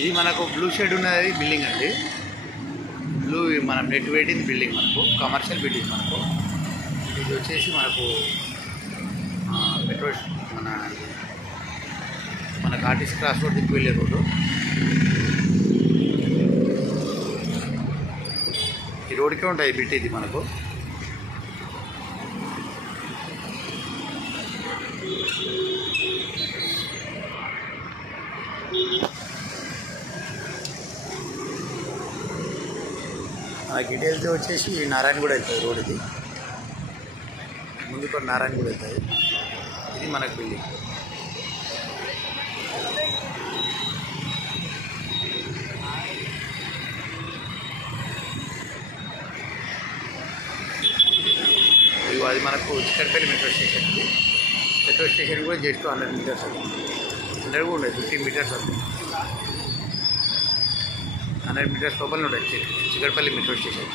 ఇది మనకు blue shade ఉన్నది బిల్డింగ్ అండి. బ్లూ మనం నెట్ పెట్టింది బిల్డింగ్, మనకు కమర్షియల్ బిల్డింగ్. మనకు ఇది వచ్చేసి మనకు మెట్రో మనకు ఆర్టీసీ క్రాస్ రోడ్ దిక్కు వెళ్ళే రోడ్డు. ఈ రోడ్కే ఉంటుంది బిట్ ఇది మనకు. మనకి ఇటు వెళ్తే వచ్చేసి నారాయణగూడ వెళ్తుంది రోడ్. ఇది ముందు కూడా నారాయణగూడ వెళ్తుంది. ఇది మనకు బిల్డింగ్. అది మనకు చిక్కడపల్లి మెట్రో స్టేషన్. ఇది మెట్రో స్టేషన్ కూడా జస్ట్ 100 మీటర్స్ అది. 100 కూడా ఉండదు, 50 మీటర్స్ అది. 100 మీటర్స్ లోపల ఉంటుంది చిక్కడపల్లి మెట్రో స్టేషన్.